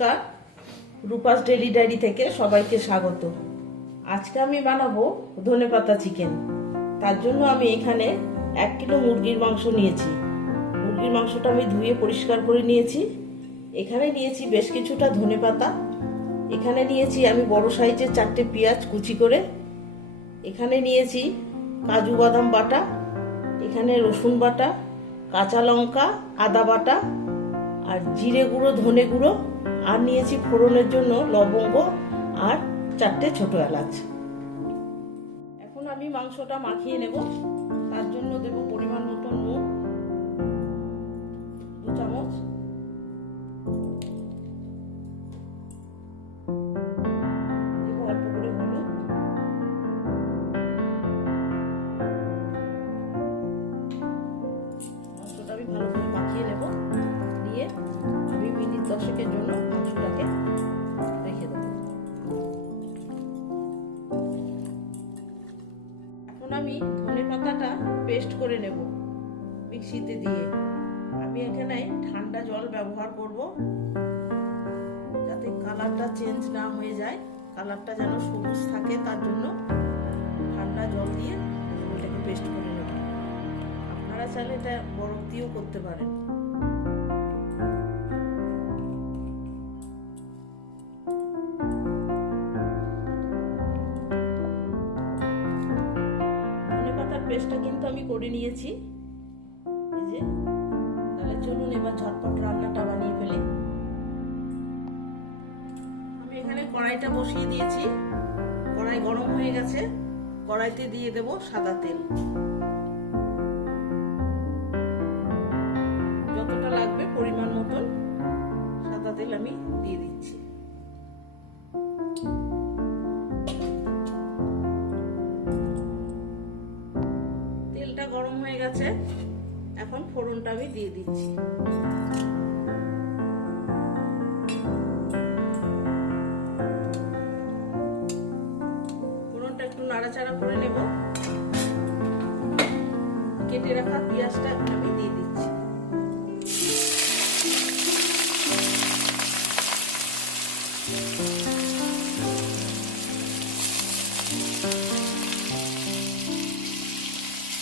নমস্কার, Rupa's daily diary থেকে সবাইকে স্বাগত। আজকে আমি বানাবো ধনেপাতা চিকেন। তার জন্য আমি এখানে 1 কিলো মুরগির মাংস নিয়েছি। মুরগির মাংসটা আমি ধুয়ে পরিষ্কার করে নিয়েছি। এখানে নিয়েছি বেশ কিছুটা ধনেপাতা। এখানে নিয়েছি আমি বড় সাইজের 4টে পেঁয়াজ কুচি করে। এখানে নিয়েছি কাজু বাদাম বাটা, এখানে রসুন বাটা, কাঁচা লঙ্কা, আদা বাটা আর জিরে গুঁড়ো, ধনে গুঁড়ো, আর নিয়েছি ফোড়নের জন্য লবঙ্গ আর 4টে ছোট এলাচ। এখন আমি মাংসটা মাখিয়ে নেব। তার জন্য দেব পরিমাণ মতো নুন 2 চামচ, দেব অল্প করে হলুদ, মাংসটা আমি ভালো করে মাখিয়ে নেব। দিয়ে আমি মিনিট 10-এর জন্য মাংসটাকে রেখে দেব। এখন আমি ধনেপাতাটা পেস্ট করে নেব মিক্সিতে দিয়ে। আমি এখানে ঠান্ডা জল ব্যবহার করব যাতে কালারটা চেঞ্জ না হয়ে যায়, কালারটা যেন সবুজ থাকে। তার জন্য ঠান্ডা জল দিয়ে এটাকে পেস্ট করে নেব। আপনারা চাইলে এটা বরফ দিয়েও করতে পারেন। ধনেপাতার পেস্টটা কিন্তু আমি করে নিয়েছি। এই যে, তাহলে চলুন এবার ঝটপট রান্নাটা বানিয়ে ফেলি। আমি এখানে কড়াইটা বসিয়ে দিয়েছি। কড়াই গরম হয়ে গেছে। কড়াইতে দিয়ে দেব সাদা তেল। যতটা লাগবে পরিমাণ মতন সাদা তেল আমি দিয়ে দিচ্ছি। তেলটা গরম হয়ে গেছে। এখন ফোড়নটা আমি দিয়ে দিচ্ছি। ফোড়নটা একটু নাড়াচাড়া করে নেব। কেটে রাখা পেঁয়াজটা আমি দিয়ে দিচ্ছি।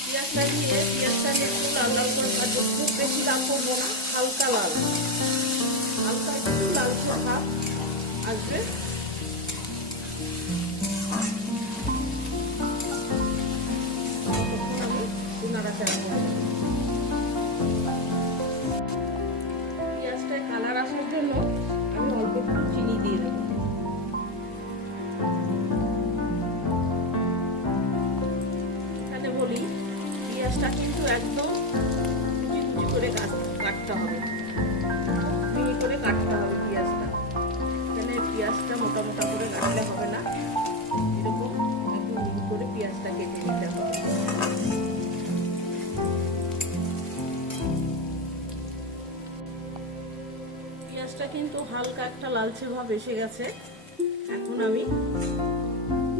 পেঁয়াজটা দিয়ে পেঁয়াজটাকে একটু লাল লাল করে ভাজবো। খুব বেশি লাল করবো না, হালকা লাল, হালকা একটু লালচে ভাব আসবে। নাড়াচাড়া করে পেঁয়াজটায় কালার আসার জন্য আমি অল্প একটু চিনি দিয়ে দেবো। এখানে বলি, পেঁয়াজটা কিন্তু একদম কুচি কুচি করে কাটতে হবে, মিহি করে কাটতে হবে পেঁয়াজটা। এখানে পেঁয়াজটা মোটা মোটা করে কাটলে হবে না, এরকম একদম মিহি করে পেঁয়াজটা কেটে নিতে হবে। পেঁয়াজটা কিন্তু হালকা একটা লালচে ভাব এসে গেছে। এখন আমি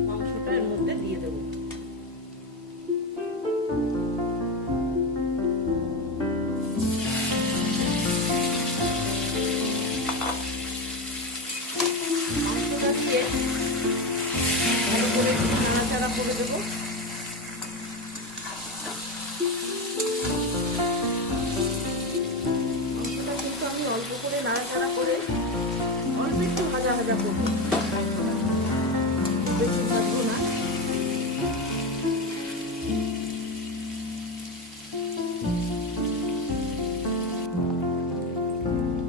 মাংসটা এর মধ্যে দিয়ে দেবো। মাংসটা দিয়ে ভালো করে নাড়াচাড়া করে দেবো। অল্প করে নাড়াচাড়া করে অল্প একটু ভাজা ভাজা করবো, বেশি ভাজবো না।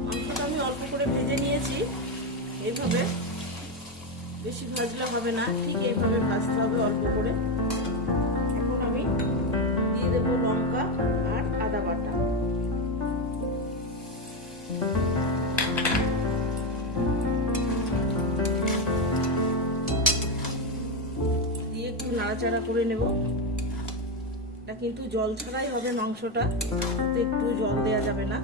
মাংসটা আমি অল্প করে ভেজে নিয়েছি। এইভাবে বেশি ভাজলে হবে না, ঠিক এইভাবে ভাজতে হবে অল্প করে। এখন আমি দিয়ে দেবো লঙ্কা আর আদা বাটা। নাড়াচাড়া করে নেব। এটা কিন্তু জল ছাড়াই হবে মাংসটা, একটু জল দেয়া যাবে না।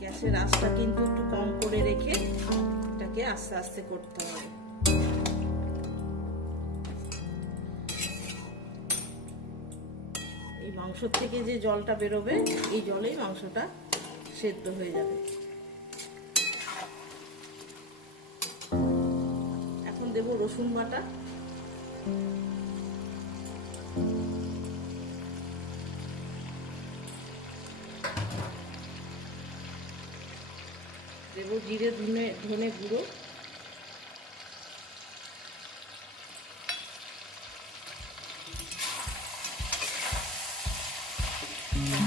গ্যাসের আঁচটা কিন্তু একটু কম করে রেখে এটাকে আস্তে আস্তে করতে হবে। এই মাংস থেকে যে জলটা বেরোবে এই জলেই মাংসটা সেদ্ধ হয়ে যাবে। এখন দেব রসুন বাটা, দেব জিরে ধনে গুঁড়ো,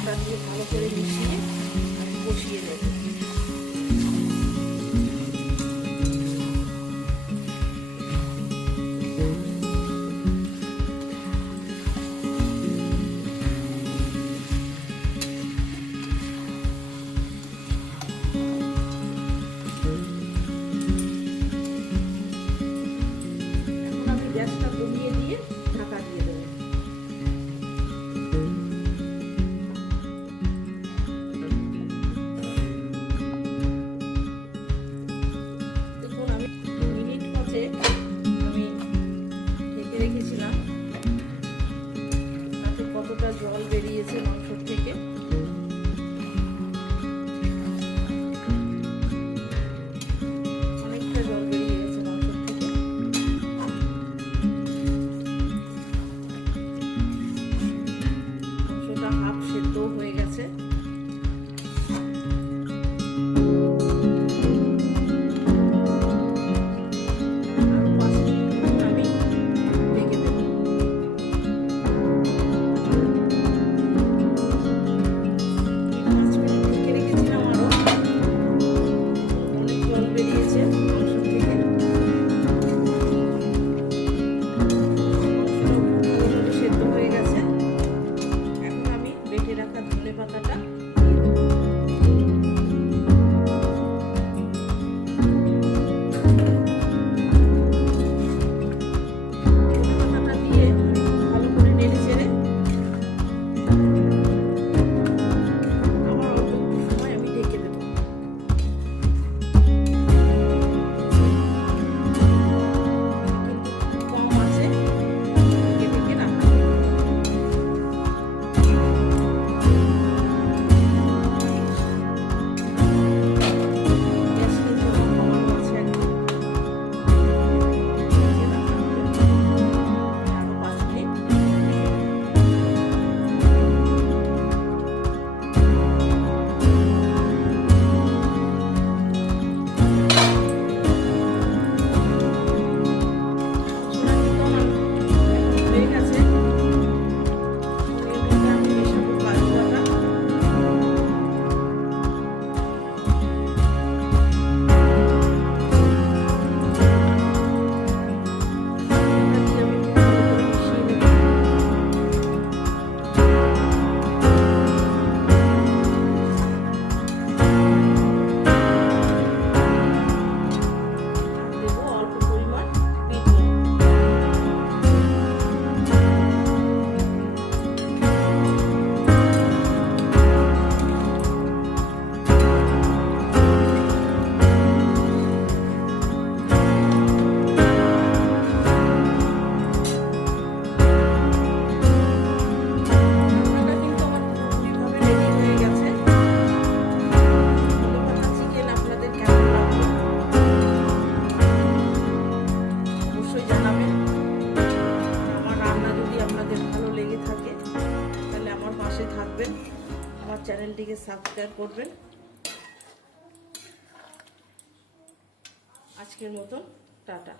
মশলা দিয়ে ভালো করে মিশিয়ে আমি কষিয়ে নেব। এখন আমি গ্যাসটা কমিয়ে দিয়ে ঢাকা দিয়ে দেবো। রেখেছিলাম তাতে কতটা জল বেরিয়েছে মাংস থেকে। অনেকটা জল বেরিয়ে গেছে মাংস থেকে। মাংসটা হাফ সেদ্ধ হয়ে গেছে। থাকবেন, আমার চ্যানেলটিকে সাবস্ক্রাইব করবেন। আজকের মতন টাটা।